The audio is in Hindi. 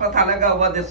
महाराष्ट्रात आल्या गावात